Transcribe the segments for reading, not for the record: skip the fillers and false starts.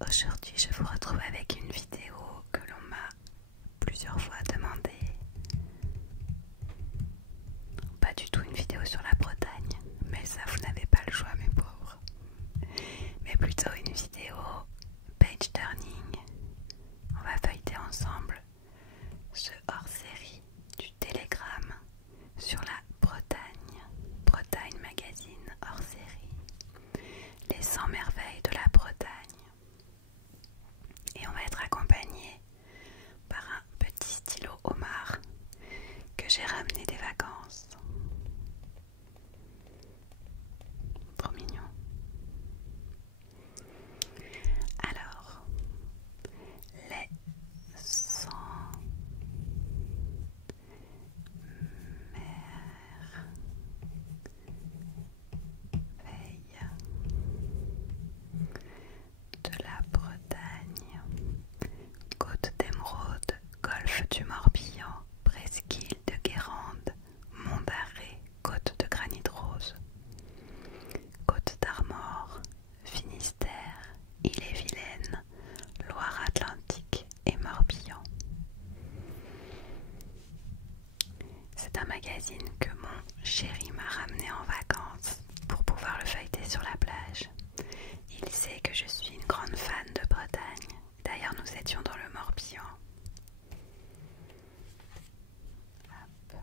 Aujourd'hui, je vous retrouve avec une vidéo que l'on m'a plusieurs fois demandé. Pas du tout une vidéo sur la Bretagne, mais ça vous n'avez pas le choix mes pauvres. Mais plutôt une vidéo page turning. On va feuilleter ensemble ce hors-série du Télégramme sur la Bretagne. Bretagne Magazine hors-série. Les 100 merveilles de la Bretagne. Et on va être accompagné par un petit stylo homard que j'ai ramené des vacances. Trop mignon. Alors, les 100 merveilles de la Bretagne. Côte d'Émeraude, golfe du Morbihan, presqu'île de Guérande, Mont d'Arrée, côte de Granit Rose, côte d'Armor, Finistère, Ille-et-Vilaine, Loire-Atlantique et Morbihan. C'est un magazine que mon chéri m'a ramené en vacances pour pouvoir le feuilleter sur la plage. Il sait que je suis une grande fan de Bretagne. D'ailleurs, nous étions dans le Morbihan. Hop.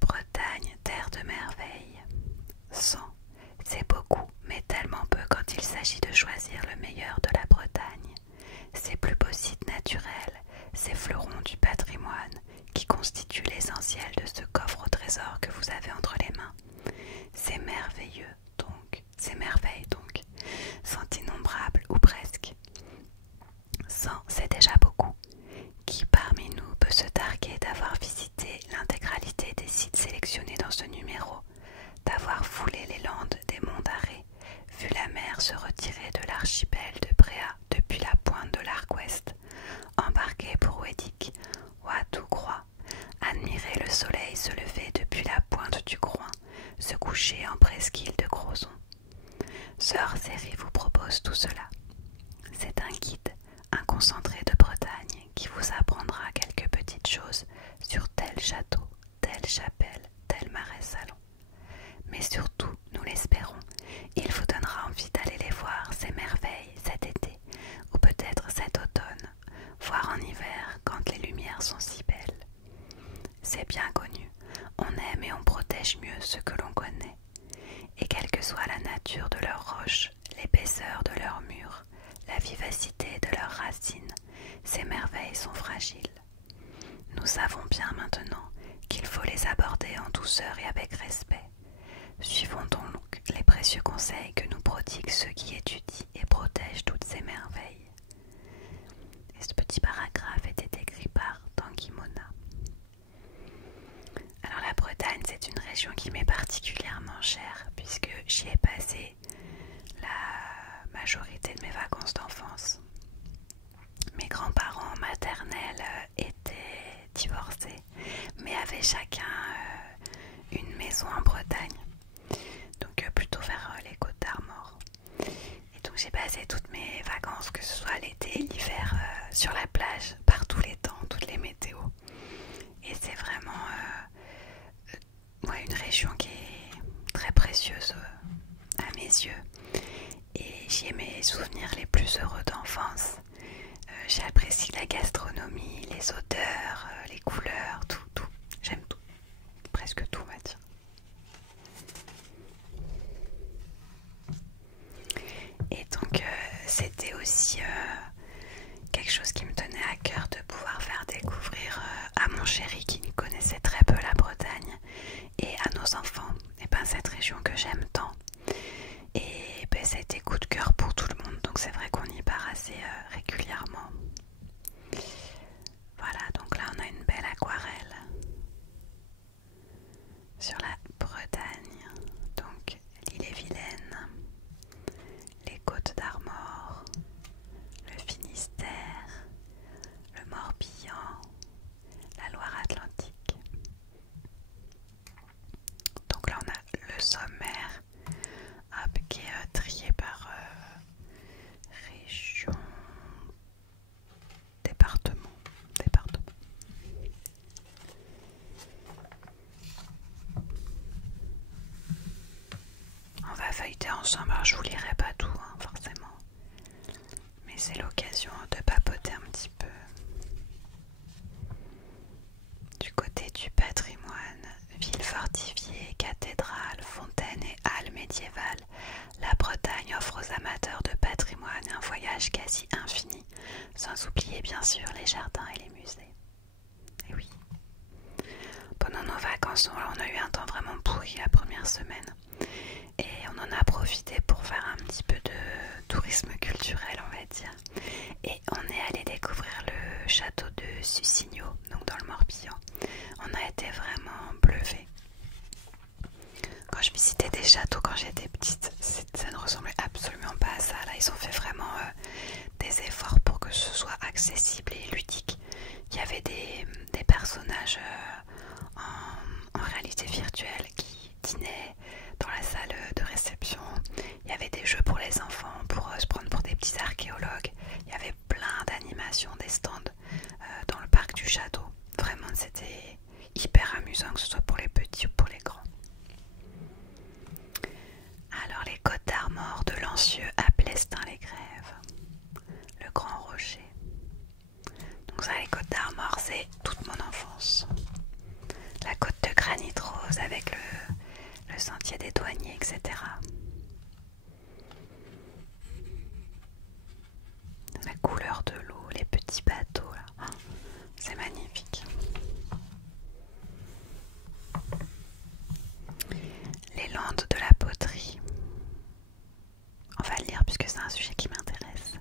Bretagne, terre de merveilles. 100, c'est beaucoup, mais tellement peu quand il s'agit de choisir le meilleur de la Bretagne. Ses plus beaux sites naturels, ces fleurons du patrimoine qui constituent l'essentiel de ce coffre au trésor que vous avez entre les mains. Ces merveilleux donc, ces merveilles donc, sont innombrables ou presque. 100, c'est déjà beaucoup. Qui parmi nous peut se targuer d'avoir visité l'intégralité des sites sélectionnés dans ce numéro, d'avoir foulé les landes des monts d'Arrée, vu la mer se retirer de l'archipel de Bréa depuis la pointe de l'Arc Ouest, embarqué pour Ouédic ou à Tougroix, admirer le soleil se lever depuis la pointe du Groin, se coucher en presqu'île de Crozon. Ce hors-série vous propose tout cela. C'est un guide, un concentré de Bretagne qui vous apprendra quelques petites choses sur tel château, telle chapelle, tel marais salon. Mais surtout, nous l'espérons, il vous donnera envie d'aller les voir, ces merveilles, cet été, ou peut-être cet automne, voire en hiver quand les lumières sont si belles. C'est bien connu, on aime et on protège mieux ce que l'on connaît. Et quelle que soit la nature de leurs roches, l'épaisseur de leurs murs, la vivacité de leurs racines, ces merveilles sont fragiles. Nous savons bien maintenant qu'il faut les aborder en douceur et avec respect. Suivons donc les précieux conseils que nous prodiguent ceux qui étudient et protègent toutes ces merveilles. Et ce petit paragraphe était écrit par Tanguy Mona. Alors la Bretagne, c'est une région qui m'est particulièrement chère puisque j'y ai passé la majorité de mes vacances d'enfance. Mes grands-parents maternels étaient divorcés, mais avaient chacun une maison en Bretagne, donc plutôt vers les côtes d'Armor. Et donc j'ai passé toutes mes vacances, que ce soit l'été, l'hiver, sur la plage, par tous les temps, toutes les météos. Et c'est vraiment une région qui est très précieuse à mes yeux. Et j'y ai mes souvenirs les plus heureux d'enfance. J'apprécie la gastronomie, les odeurs, les couleurs, tout. J'aime tout. Presque tout, on va dire. Et donc, c'était aussi quelque chose qui me tenait à cœur de pouvoir faire découvrir à mon chéri qui connaissait très peu la Bretagne et à nos enfants cette région que j'aime tant. Et ça a été coup de cœur pour tout le monde, donc c'est vrai qu'on y part assez régulièrement. ensemble. Alors je vous lirai pas tout, hein, forcément, mais c'est l'occasion de papoter un petit peu. Du côté du patrimoine, ville fortifiée, cathédrale, fontaine et halles médiévales, la Bretagne offre aux amateurs de patrimoine un voyage quasi infini, sans oublier bien sûr les jardins et les musées. Et oui, pendant nos vacances, on a eu un temps vraiment pourri la première semaine. Et on en a profité pour faire un petit peu de tourisme culturel, on va dire. Et on est allé découvrir le château de Sussigno, donc dans le Morbihan. On a été vraiment bluffés. Quand je visitais des châteaux quand j'étais petite, ça ne ressemblait absolument pas à ça. Là, ils ont fait vraiment des efforts pour que ce soit accessible et ludique. Il y avait des personnages en réalité virtuelle qui dînaient dans la salle de réception. Il y avait des jeux pour les enfants, pour se prendre pour des petits archéologues. Il y avait plein d'animations, des stands dans le parc du château. Vraiment, c'était hyper amusant, que ce soit pour les petits ou pour les grands. Alors, les Côtes d'Armor de Lancieux à Plestin-les-Grèves, le Grand Rocher. Donc ça, les Côtes d'Armor, c'est toute mon enfance. La côte de granit rose avec le sentier des douaniers, etc. La couleur de l'eau, les petits bateaux là, oh, c'est magnifique. Les Landes de la poterie. On va le lire puisque c'est un sujet qui m'intéresse.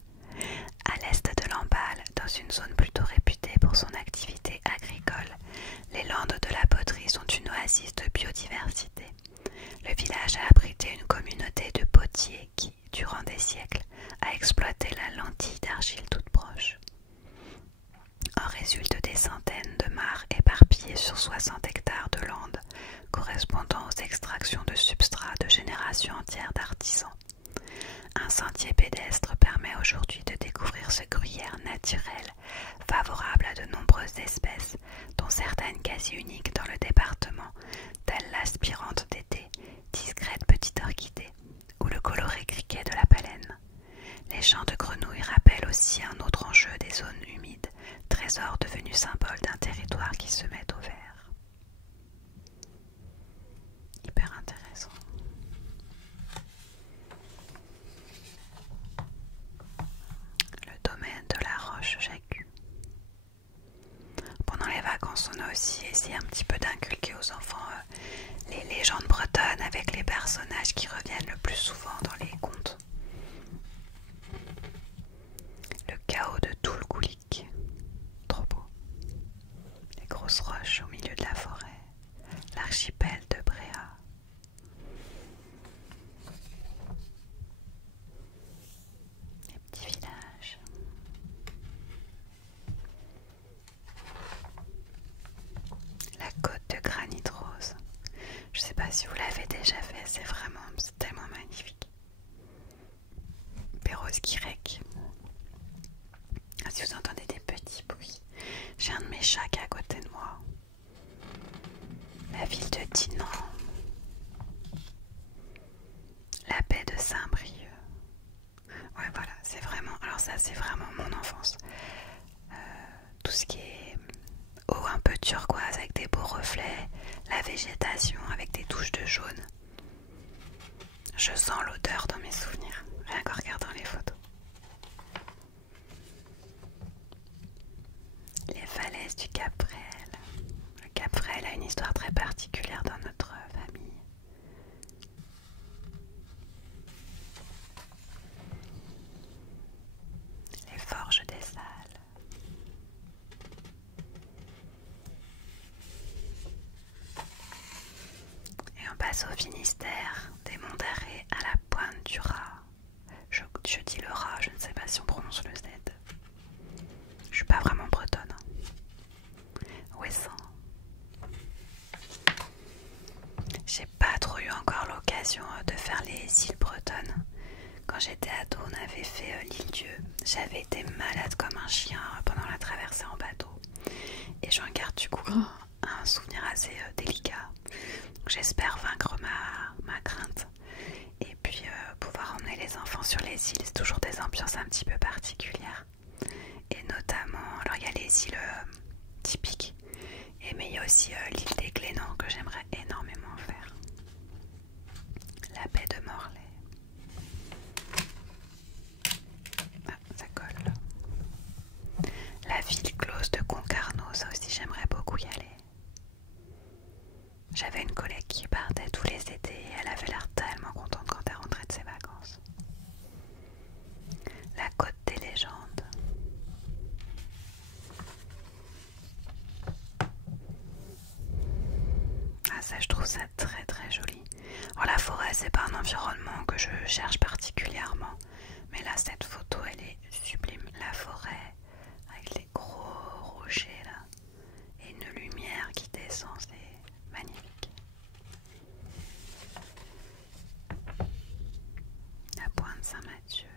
À l'est de Lamballe, dans une zone plutôt réputée pour son activité agricole, les Landes de la poterie sont une oasis de biodiversité. Le village a abrité une communauté de potiers qui, durant des siècles, a exploité la lentille d'argile toute proche. En résultent des centaines de mares éparpillées sur 60 hectares de landes, correspondant aux extractions de substrats de générations entières d'artisans. Un sentier pédestre permet aujourd'hui de découvrir ce gruyère naturel, favorable à de nombreuses espèces, dont certaines quasi uniques dans le département, telles l'aspirante d'été, discrète petite orchidée, ou le coloré criquet de la baleine. Les champs de grenouilles rappellent aussi un autre enjeu des zones humides, trésor devenu symbole d'un territoire qui se met au vert. Hyper intéressant. Le domaine de la Roche-Jacu. Pendant les vacances, on a aussi essayé un petit peu d'inculquer aux enfants les légendes bretonnes avec les personnages qui reviennent le plus souvent dans les contes. Le chaos de Toulgoulik, trop beau. Les grosses roches au milieu de la forêt, l'archipel de Bréa. Les petits villages. La côte de granit rose. Je sais pas si vous l'avez déjà fait, c'est tellement magnifique. Perros-Guirec. Si vous entendez des petits bruits, j'ai un de mes chats qui est à côté de moi. La ville de Dinan. La baie de Saint-Brieuc. Ouais, voilà, c'est vraiment. Alors, ça, c'est vraiment mon enfance. Tout ce qui est eau un peu turquoise avec des beaux reflets, la végétation avec des touches de jaune. Je sens l'odeur dans mes souvenirs, rien qu'en regardant les photos. Les falaises du Cap-Frêle. Le Cap-Frêle a une histoire très particulière dans notre famille. Les forges des Salles. Et on passe au Finistère, des Monts d'Arrée à la pointe du Raz. Je dis le Raz, je ne sais pas si on prononce le Z. Je suis pas vraiment bretonne. Ouessant. J'ai pas trop eu encore l'occasion de faire les îles bretonnes. Quand j'étais ado, on avait fait l'île-Dieu. J'avais été malade comme un chien pendant la traversée en bateau. Et j'en garde du coup un souvenir assez délicat. J'espère vaincre ma crainte. Et puis les îles typiques. Mais il y a aussi l'île des Glénans que j'aimerais énormément faire. La baie de Morlaix. Ah, ça colle. La ville close de Concarneau, ça aussi j'aimerais beaucoup y aller. J'avais une collègue qui partait tous les étés et elle avait l'air tellement contente quand elle rentrait de ses vacances. La côte des légendes. Ah ça je trouve ça très très joli. Alors, la forêt c'est pas un environnement que je cherche particulièrement. Mais là cette photo elle est sublime. La forêt avec les gros rochers là. Et une lumière qui descend, c'est magnifique. La pointe Saint-Mathieu.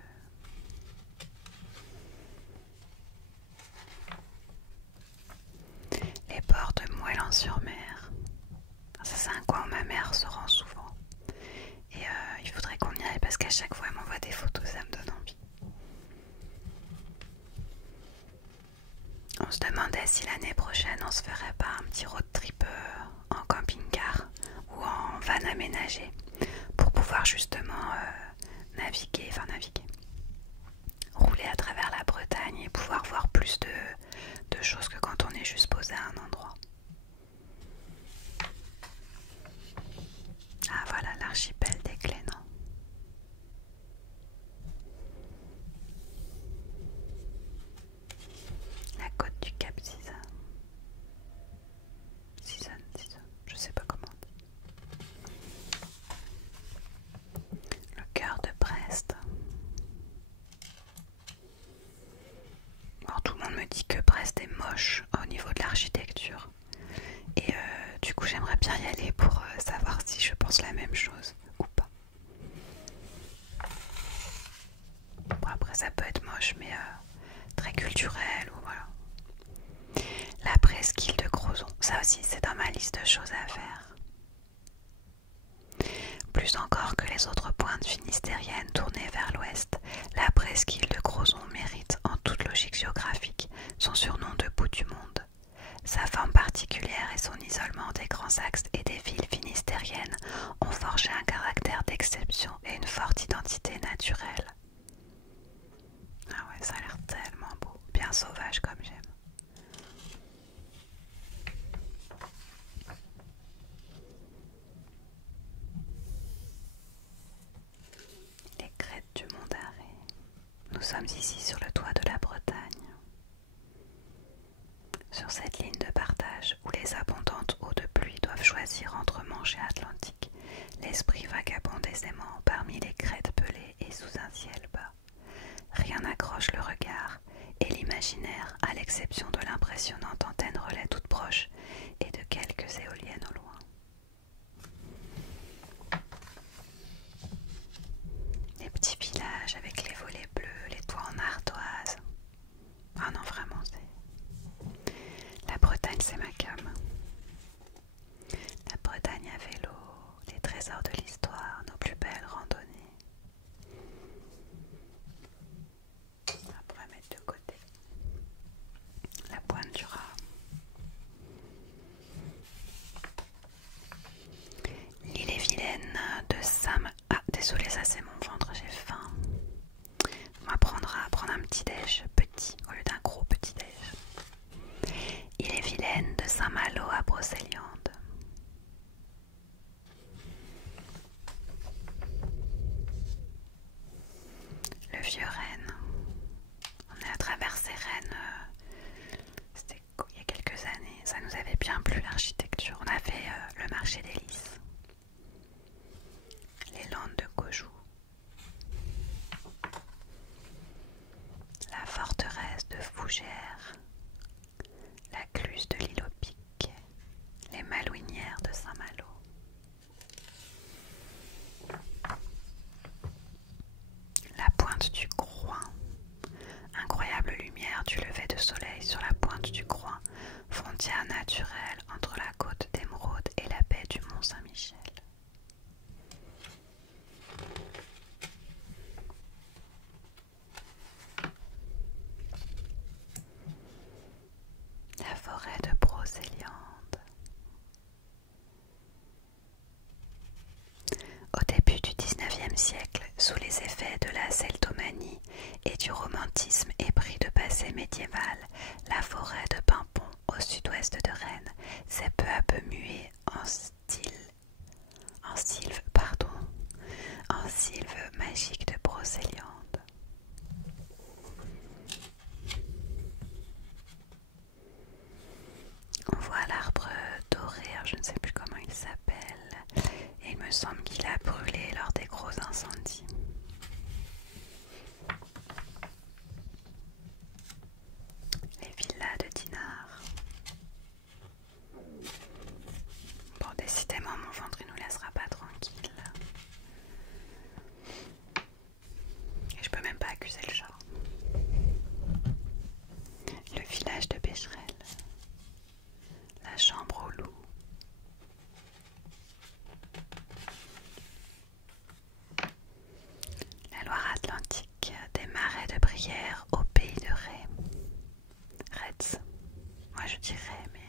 Les ports de Moëlan-sur-Mer. Ça c'est un coin où ma mère se rend souvent. Et il faudrait qu'on y aille parce qu'à chaque fois elle m'envoie des photos, ça me donne envie. On se demandait si l'année prochaine on se ferait pas un petit road trip en camping-car ou en van aménagé pour pouvoir justement naviguer, rouler à travers la Bretagne et pouvoir voir plus de choses que quand on est juste posé à un endroit. Ah voilà l'archipel des Glénans. La côte du Cap Sizun. Sizun, je sais pas comment on dit. Le cœur de Brest. Alors, tout le monde me dit que Brest est moche au niveau de l'architecture. Et du coup j'aimerais bien y aller pour savoir si je pense la même chose ou pas. Bon après ça peut être moche mais très culturel ou voilà. La presqu'île de Crozon, ça aussi c'est dans ma liste de choses à faire. Plus encore que les autres pointes finistériennes tournées vers l'ouest, la presqu'île de Crozon mérite en toute logique géographique son surnom de bout du monde. Sa forme particulière et son isolement des grands axes et des villes finistériennes ont forgé un caractère d'exception et une forte identité naturelle. Ah ouais, ça a l'air tellement beau, bien sauvage comme j'aime. Les crêtes du Mont d'Arrée. Nous sommes ici sur le toit de la Bretagne. Sur cette ligne de partage où les abondantes eaux de pluie doivent choisir entre Manche et Atlantique, l'esprit vagabonde aisément parmi les crêtes pelées et sous un ciel bas. Rien n'accroche le regard et l'imaginaire, à l'exception de l'impressionnante antenne relais toute proche et de quelques éoliennes au loin. Les petits villages avec les volets bleus, les toits en ardoise. Ah non, vraiment, la Bretagne, c'est ma came. La Bretagne à vélo, les trésors de l'histoire, nos plus belles randonnées. On pourrait mettre de côté la pointe du Raz. L'île-et-Vilaine de Sam. Ah, désolé, ça c'est mon ventre, j'ai faim. On m'apprendra à prendre un petit déj petit au lieu d'un gros petit déj. Île-et-Vilaine de Saint-Malo à Brocéliande. Le vieux Rennes. On a traversé Rennes, c'était il y a quelques années. Ça nous avait bien plu l'architecture. On a fait le marché des Lys. Les Landes de Caujou. La forteresse de Fougères. La cluse de l'île au Pic. Les Malouinières de Saint-Malo. La pointe du Groin. Incroyable lumière du lever de soleil sur la pointe du Groin, frontière naturelle entre la côte d'Émeraude et la baie du Mont forêt de Brocéliande. Au début du XIXe siècle, sous les effets de la celtomanie et du romantisme épris de passé médiéval, la forêt de Pimpon, au sud-ouest de Rennes, s'est peu à peu muée en sylve magique de Brocéliande. On voit l'arbre doré, je ne sais plus comment il s'appelle, et il me semble qu'il a brûlé lors des gros incendies. Les villas de Dinard. Bon, décidément, mon ventre ne nous laissera pas tranquille. Et je peux même pas accuser le chat. Le village de Becherel. La chambre au loup. La Loire-Atlantique, des marais de Brière au pays de Ré. Retz. Moi je dirais, mais...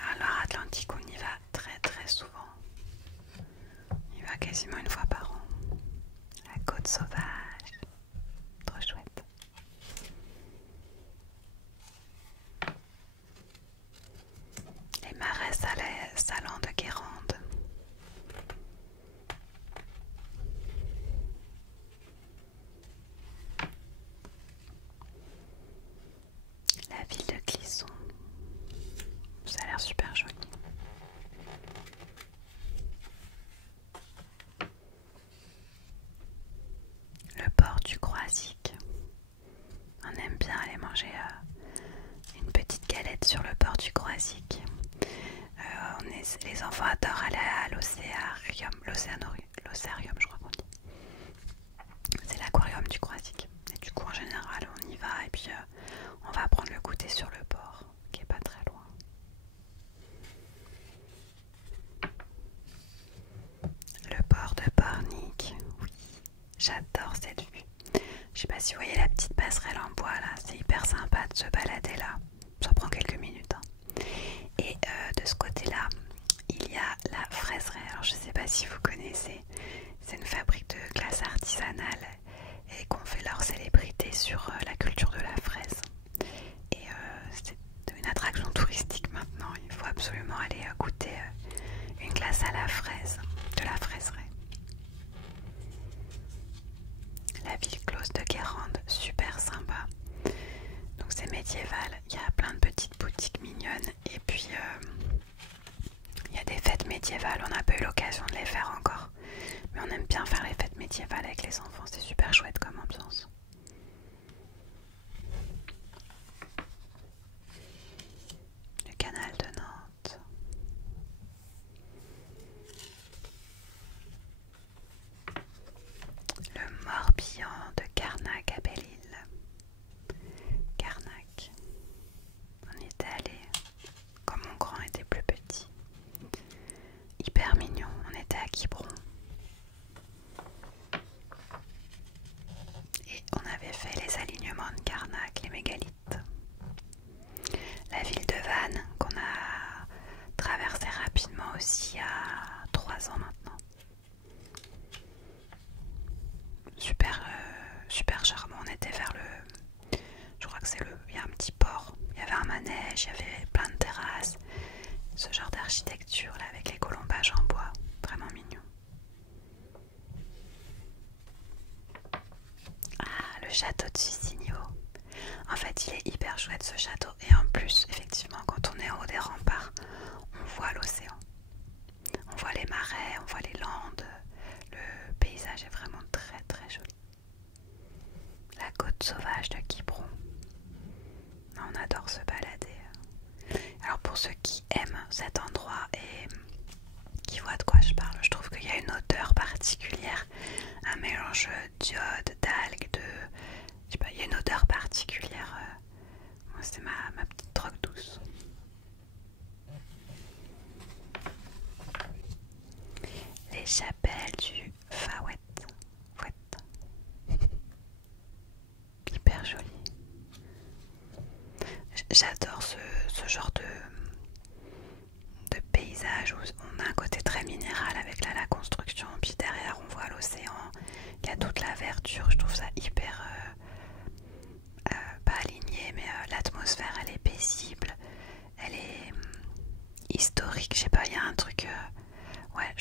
À Loire-Atlantique, on y va très très souvent. On y va quasiment une fois par an. La côte sauvage. Trop chouette. Les marais salants de Guérande. La ville de Clisson. Ça a l'air super joli. Le port du Croisic. On aime bien aller manger une petite galette sur le port du Croisic. Les enfants adorent aller à l'océarium, je crois qu'on dit. C'est l'aquarium du Croisic. Et du coup, en général, on y va et puis on va prendre le goûter sur le port, qui est pas très loin. Le port de Pornic, oui, j'adore cette vue. Je sais pas si vous voyez la petite passerelle en bois là, c'est hyper sympa de se balader là. Ça prend quelques minutes. Et de ce côté-là, il y a la fraiserie. Alors je sais pas si vous connaissez, c'est une fabrique de glace artisanale et qu'on fait leur célébrité sur la culture de la fraise. Et c'est une attraction touristique maintenant. Il faut absolument aller goûter une glace à la fraise de la fraiserie. La ville close de Guérande, super sympa. Donc c'est médiéval, il y a plein de petites boutiques mignonnes et puis il y a des fêtes médiévales, on n'a pas eu l'occasion de les faire encore. Mais on aime bien faire les fêtes médiévales avec les enfants, c'est super chouette comme ambiance. Le canal de Nantes. Le Morbihan de Carnac à Belle-Île. Carnac. On y était allé quand mon grand était plus petit. Hyper mignon, on était à Quiberon. Et on avait fait les alignements de Carnac, les mégalithes. La ville de Vannes qu'on a traversée rapidement aussi il y a 3 ans maintenant. Super charmant, on était vers le... Je crois que il y a un petit port, il y avait un manège, il y avait plein de terrasses. Ce genre d'architecture là avec les colombages en bois, vraiment mignon. Ah, le château de Sussigno. En fait, il est hyper chouette ce château. Et en plus, effectivement, quand on est en haut des remparts, on voit l'océan. On voit les marais, on voit les landes. Le paysage est vraiment très très joli. La côte sauvage de Quiberon. On adore se balader. Alors pour ceux qui aiment cet endroit et qui voient de quoi je parle, je trouve qu'il y a une odeur particulière. Un mélange d'iode, d'algues, je sais pas, il y a une odeur particulière. Moi, c'est ma petite drogue douce. Les chapelles du Fouet. Hyper j'adore ce genre de paysage où on a un côté très minéral avec la construction, puis derrière on voit l'océan, il y a toute la verdure, je trouve ça hyper pas aligné, mais l'atmosphère elle est paisible, elle est historique, je sais pas, il y a un truc ouais,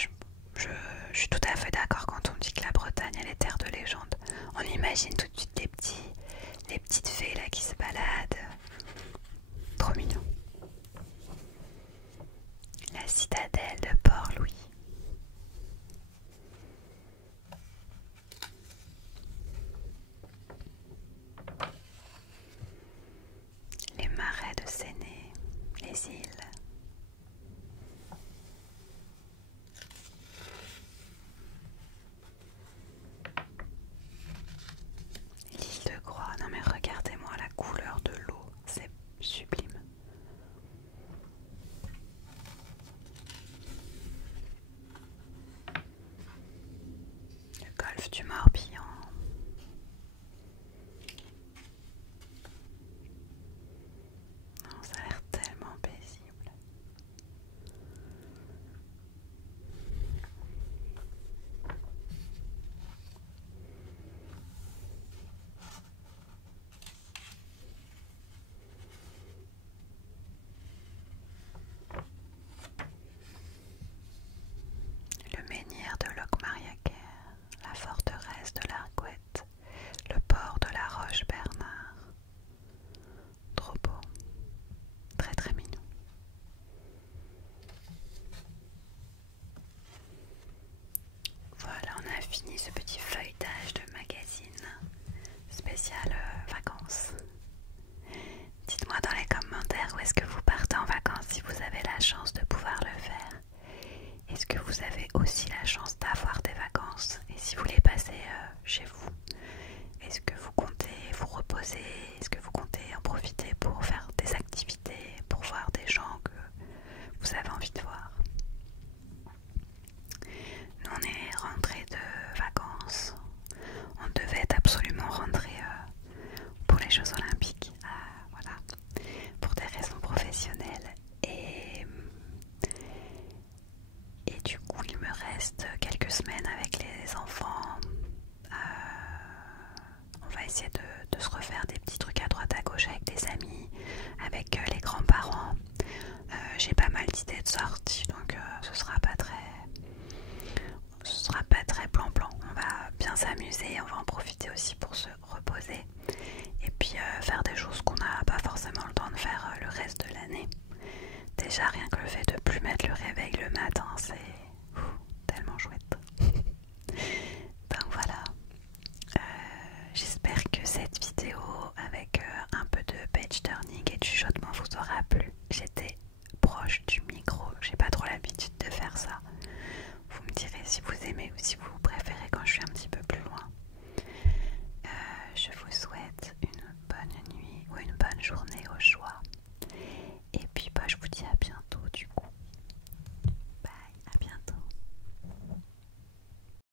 je suis tout à fait d'accord quand on dit que la Bretagne elle est terre de légende. On imagine tout de suite les petites fées là qui se baladent, trop mignon. La citadelle de Port-Louis. Les marais de Séné, les îles. L'île de Groix, non mais regardez-moi la couleur de l'eau, c'est sublime. Le golfe du Morbihan. Non, ça a l'air tellement paisible. Le menhir de Locmariaquer, la forteresse de l'Argouette, le port de la Roche-Bernard. Trop beau, très très mignon. Voilà, on a fini ce petit feuilletage de magazine spécial vacances. Dites-moi dans les commentaires où est-ce que vous partez en vacances si vous avez la chance de pouvoir le faire. Est-ce que vous avez aussi la chance d'avoir des vacances? Et si vous les passez chez vous, est-ce que vous comptez vous reposer? Est-ce que vous comptez en profiter pour faire des activités, pour voir des gens que vous avez envie de voir? Nous on est rentrés de vacances. On devait absolument rentrer pour les Jeux Olympiques. Voilà, pour des raisons professionnelles. Et du coup, il me reste quelques semaines avec les enfants. On va essayer de se refaire des petits trucs à droite à gauche avec des amis, avec les grands-parents. J'ai pas mal d'idées de sortie, donc ce sera pas très plan-plan. On va bien s'amuser, on va en profiter aussi pour se reposer. Et puis faire des choses qu'on n'a pas forcément le temps de faire le reste de l'année. Déjà rien que le fait de plus mettre le réveil le matin, c'est tellement chouette. Donc voilà, j'espère que cette vidéo avec un peu de page turning et de chuchotement vous aura plu. J'étais proche du micro, j'ai pas trop l'habitude de faire ça. Vous me direz si vous aimez ou si vous préférez quand je suis un petit peu plus loin. Je vous souhaite une bonne nuit ou une bonne journée.